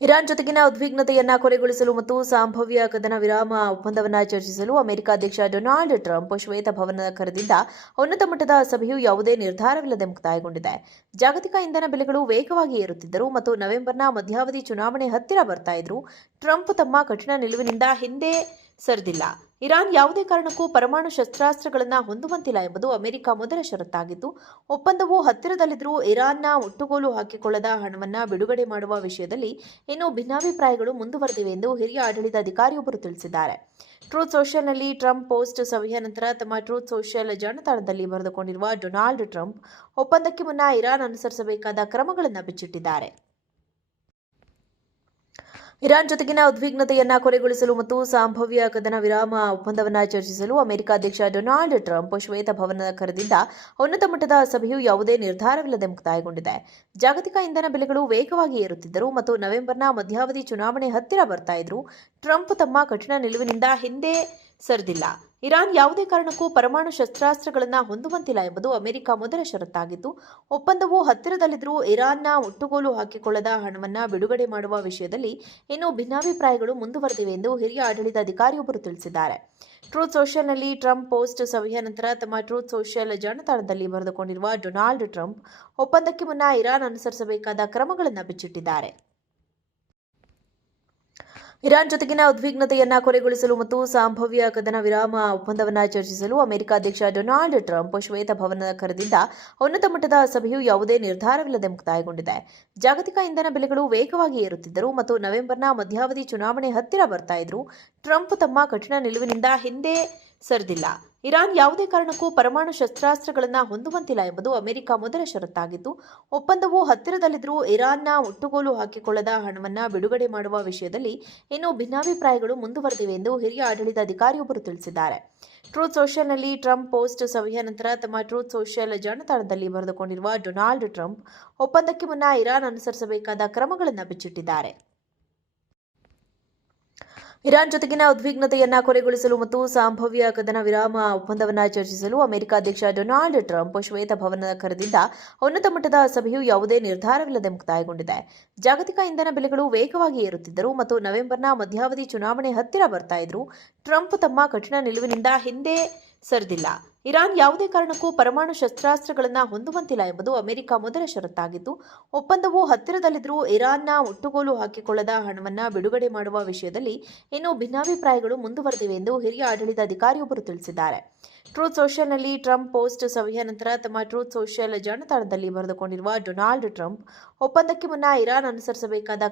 Iran ಜೊತೆಗಿನ ಉದ್ವಿಗ್ನತೆಯನ್ನ ಕೊನೆಗೊಳಿಸಲು ಮತ್ತು ಸಂಭಾವ್ಯ ಕದನ ವಿರಾಮ ಒಪ್ಪಂದವನ್ನು ಚರ್ಚಿಸಲು ಅಮೆರಿಕ ಅಧ್ಯಕ್ಷ ಡೊನಾಲ್ಡ್ ಟ್ರಂಪ್ ಶ್ವೇತಭವನ ಕರೆದಿದ್ದ ಉನ್ನತ ಮಟ್ಟದ ಸಭೆಯು ಯಾವುದೇ ನಿರ್ಧಾರವಿಲ್ಲದೆ ಮುಕ್ತಾಯಗೊಂಡಿದೆ. ಜಾಗತಿಕ ಇಂಧನ ಬೆಲೆಗಳು ವೇಗವಾಗಿ ಏರುತ್ತಿದ್ದರು ಮತ್ತು ನವೆಂಬರ್ನ ಮಧ್ಯಾವಧಿ ಚುನಾವಣೆ ಹತ್ತಿರ ಬರ್ತಾ ಇದ್ರು ಟ್ರಂಪ್ ತಮ್ಮ ಕಠಿಣ ನಿಲುವಿನಿಂದ ಹಿಂದೆ ಸರಿದಿಲ್ಲ. ಇರಾನ್ ಯಾವುದೇ ಕಾರಣಕ್ಕೂ ಪರಮಾಣು ಶಸ್ತ್ರಾಸ್ತ್ರಗಳನ್ನು ಹೊಂದುವಂತಿಲ್ಲ ಎಂಬುದು ಅಮೆರಿಕ ಮೊದಲ ಷರತ್ತಾಗಿದ್ದು, ಒಪ್ಪಂದವು ಹತ್ತಿರದಲ್ಲಿದ್ದರೂ ಇರಾನ್ನ ಮುಟ್ಟುಗೋಲು ಹಾಕಿಕೊಳ್ಳದ ಹಣವನ್ನು ಬಿಡುಗಡೆ ಮಾಡುವ ವಿಷಯದಲ್ಲಿ ಇನ್ನೂ ಭಿನ್ನಾಭಿಪ್ರಾಯಗಳು ಮುಂದುವರೆದಿವೆ ಎಂದು ಹಿರಿಯ ಆಡಳಿತಾಧಿಕಾರಿಯೊಬ್ಬರು ತಿಳಿಸಿದ್ದಾರೆ. ಟ್ರೂತ್ ಸೋಷಿಯಲ್ನಲ್ಲಿ ಟ್ರಂಪ್ ಪೋಸ್ಟ್ ಸಭೆಯ ನಂತರ ತಮ್ಮ ಟ್ರೂತ್ ಸೋಷಿಯಲ್ ಜಾಲತಾಣದಲ್ಲಿ ಬರೆದುಕೊಂಡಿರುವ ಡೊನಾಲ್ಡ್ ಟ್ರಂಪ್ ಒಪ್ಪಂದಕ್ಕೆ ಮುನ್ನ ಇರಾನ್ ಅನುಸರಿಸಬೇಕಾದ ಕ್ರಮಗಳನ್ನು ಬಿಚ್ಚಿಟ್ಟಿದ್ದಾರೆ. ಇರಾನ್ ಜೊತೆಗಿನ ಉದ್ವಿಗ್ನತೆಯನ್ನ ಕೊನೆಗೊಳಿಸಲು ಮತ್ತು ಸಂಭಾವ್ಯ ಕದನ ವಿರಾಮ ಒಪ್ಪಂದವನ್ನು ಚರ್ಚಿಸಲು ಅಮೆರಿಕ ಅಧ್ಯಕ್ಷ ಡೊನಾಲ್ಡ್ ಟ್ರಂಪ್ ಶ್ವೇತಭವನ ಕರೆದಿದ್ದ ಉನ್ನತ ಮಟ್ಟದ ಸಭೆಯು ಯಾವುದೇ ನಿರ್ಧಾರವಿಲ್ಲದೆ ಮುಕ್ತಾಯಗೊಂಡಿದೆ. ಜಾಗತಿಕ ಇಂಧನ ಬೆಲೆಗಳು ವೇಗವಾಗಿ ಏರುತ್ತಿದ್ದರು ಮತ್ತು ನವೆಂಬರ್ನ ಮಧ್ಯಾವಧಿ ಚುನಾವಣೆ ಹತ್ತಿರ ಬರ್ತಾ ಇದ್ರು ಟ್ರಂಪ್ ತಮ್ಮ ಕಠಿಣ ನಿಲುವಿನಿಂದ ಹಿಂದೆ ಸರಿದಿಲ್ಲ. ಇರಾನ್ ಯಾವುದೇ ಕಾರಣಕ್ಕೂ ಪರಮಾಣು ಶಸ್ತ್ರಾಸ್ತ್ರಗಳನ್ನು ಹೊಂದುವಂತಿಲ್ಲ ಎಂಬುದು ಅಮೆರಿಕ ಮೊದಲ ಷರತ್ತಾಗಿದ್ದು, ಒಪ್ಪಂದವು ಹತ್ತಿರದಲ್ಲಿದ್ದರೂ ಇರಾನ್ನ ಮುಟ್ಟುಗೋಲು ಹಾಕಿಕೊಳ್ಳದ ಹಣವನ್ನು ಬಿಡುಗಡೆ ಮಾಡುವ ವಿಷಯದಲ್ಲಿ ಇನ್ನೂ ಭಿನ್ನಾಭಿಪ್ರಾಯಗಳು ಮುಂದುವರೆದಿವೆ ಎಂದು ಹಿರಿಯ ಆಡಳಿತಾಧಿಕಾರಿಯೊಬ್ಬರು ತಿಳಿಸಿದ್ದಾರೆ. ಟ್ರೂತ್ ಸೋಷಿಯಲ್ನಲ್ಲಿ ಟ್ರಂಪ್ ಪೋಸ್ಟ್ ಸಭೆಯ ನಂತರ ತಮ್ಮ ಟ್ರೂತ್ ಸೋಷಿಯಲ್ ಜಾಲತಾಣದಲ್ಲಿ ಬರೆದುಕೊಂಡಿರುವ ಡೊನಾಲ್ಡ್ ಟ್ರಂಪ್ ಒಪ್ಪಂದಕ್ಕೆ ಮುನ್ನ ಇರಾನ್ ಅನುಸರಿಸಬೇಕಾದ ಕ್ರಮಗಳನ್ನು ಬಿಚ್ಚಿಟ್ಟಿದ್ದಾರೆ. ಇರಾನ್ ಜೊತೆಗಿನ ಉದ್ವಿಗ್ನತೆಯನ್ನ ಕೊನೆಗೊಳಿಸಲು ಮತ್ತು ಸಂಭಾವ್ಯ ಕದನ ವಿರಾಮ ಒಪ್ಪಂದವನ್ನು ಚರ್ಚಿಸಲು ಅಮೆರಿಕ ಅಧ್ಯಕ್ಷ ಡೊನಾಲ್ಡ್ ಟ್ರಂಪ್ ಶ್ವೇತಭವನ ಕರೆದಿದ್ದ ಉನ್ನತ ಮಟ್ಟದ ಸಭೆಯು ಯಾವುದೇ ನಿರ್ಧಾರವಿಲ್ಲದೆ ಮುಕ್ತಾಯಗೊಂಡಿದೆ. ಜಾಗತಿಕ ಇಂಧನ ಬೆಲೆಗಳು ವೇಗವಾಗಿ ಏರುತ್ತಿದ್ದರು ಮತ್ತು ನವೆಂಬರ್ನ ಮಧ್ಯಾವಧಿ ಚುನಾವಣೆ ಹತ್ತಿರ ಬರ್ತಾ ಇದ್ರು ಟ್ರಂಪ್ ತಮ್ಮ ಕಠಿಣ ನಿಲುವಿನಿಂದ ಹಿಂದೆ ಸರಿದಿಲ್ಲ. ಇರಾನ್ ಯಾವುದೇ ಕಾರಣಕ್ಕೂ ಪರಮಾಣು ಶಸ್ತ್ರಾಸ್ತ್ರಗಳನ್ನು ಹೊಂದುವಂತಿಲ್ಲ ಎಂಬುದು ಅಮೆರಿಕ ಮೊದಲ ಷರತ್ತಾಗಿದ್ದು, ಒಪ್ಪಂದವು ಹತ್ತಿರದಲ್ಲಿದ್ದರೂ ಇರಾನ್ನ ಮುಟ್ಟುಗೋಲು ಹಾಕಿಕೊಳ್ಳದ ಹಣವನ್ನು ಬಿಡುಗಡೆ ಮಾಡುವ ವಿಷಯದಲ್ಲಿ ಇನ್ನೂ ಭಿನ್ನಾಭಿಪ್ರಾಯಗಳು ಮುಂದುವರೆದಿವೆ ಎಂದು ಹಿರಿಯ ಆಡಳಿತಾಧಿಕಾರಿಯೊಬ್ಬರು ತಿಳಿಸಿದ್ದಾರೆ. ಟ್ರೂತ್ ಸೋಷಿಯಲ್ನಲ್ಲಿ ಟ್ರಂಪ್ ಪೋಸ್ಟ್ ಸಭೆಯ ನಂತರ ತಮ್ಮ ಟ್ರೂತ್ ಸೋಷಿಯಲ್ ಜಾಲತಾಣದಲ್ಲಿ ಬರೆದುಕೊಂಡಿರುವ ಡೊನಾಲ್ಡ್ ಟ್ರಂಪ್ ಒಪ್ಪಂದಕ್ಕೆ ಮುನ್ನ ಇರಾನ್ ಅನುಸರಿಸಬೇಕಾದ ಕ್ರಮಗಳನ್ನು ಬಿಚ್ಚಿಟ್ಟಿದ್ದಾರೆ. ಇರಾನ್ ಜೊತೆಗಿನ ಉದ್ವಿಗ್ನತೆಯನ್ನ ಕೊನೆಗೊಳಿಸಲು ಮತ್ತು ಸಂಭಾವ್ಯ ಕದನ ವಿರಾಮ ಒಪ್ಪಂದವನ್ನು ಚರ್ಚಿಸಲು ಅಮೆರಿಕ ಅಧ್ಯಕ್ಷ ಡೊನಾಲ್ಡ್ ಟ್ರಂಪ್ ಶ್ವೇತಭವನ ಕರೆದಿದ್ದ ಉನ್ನತ ಮಟ್ಟದ ಸಭೆಯು ಯಾವುದೇ ನಿರ್ಧಾರವಿಲ್ಲದೆ ಮುಕ್ತಾಯಗೊಂಡಿದೆ. ಜಾಗತಿಕ ಇಂಧನ ಬೆಲೆಗಳು ವೇಗವಾಗಿ ಏರುತ್ತಿದ್ದರು ಮತ್ತು ನವೆಂಬರ್ನ ಮಧ್ಯಾವಧಿ ಚುನಾವಣೆ ಹತ್ತಿರ ಬರ್ತಾ ಇದ್ರು ಟ್ರಂಪ್ ತಮ್ಮ ಕಠಿಣ ನಿಲುವಿನಿಂದ ಹಿಂದೆ ಸರಿದಿಲ್ಲ. ಇರಾನ್ ಯಾವುದೇ ಕಾರಣಕ್ಕೂ ಪರಮಾಣು ಶಸ್ತ್ರಾಸ್ತ್ರಗಳನ್ನು ಹೊಂದುವಂತಿಲ್ಲ ಎಂಬುದು ಅಮೆರಿಕ ಮೊದಲ ಷರತ್ತಾಗಿದ್ದು, ಒಪ್ಪಂದವು ಹತ್ತಿರದಲ್ಲಿದ್ದರೂ ಇರಾನ್ನ ಮುಟ್ಟುಗೋಲು ಹಾಕಿಕೊಳ್ಳದ ಹಣವನ್ನು ಬಿಡುಗಡೆ ಮಾಡುವ ವಿಷಯದಲ್ಲಿ ಇನ್ನೂ ಭಿನ್ನಾಭಿಪ್ರಾಯಗಳು ಮುಂದುವರೆದಿವೆ ಎಂದು ಹಿರಿಯ ಆಡಳಿತಾಧಿಕಾರಿಯೊಬ್ಬರು ತಿಳಿಸಿದ್ದಾರೆ. ಟ್ರೂತ್ ಸೋಷಿಯಲ್ನಲ್ಲಿ ಟ್ರಂಪ್ ಪೋಸ್ಟ್ ಸಭೆಯ ನಂತರ ತಮ್ಮ ಟ್ರೂತ್ ಸೋಷಿಯಲ್ ಜಾಲತಾಣದಲ್ಲಿ ಬರೆದುಕೊಂಡಿರುವ ಡೊನಾಲ್ಡ್ ಟ್ರಂಪ್ ಒಪ್ಪಂದಕ್ಕೆ ಮುನ್ನ ಇರಾನ್ ಅನುಸರಿಸಬೇಕಾದ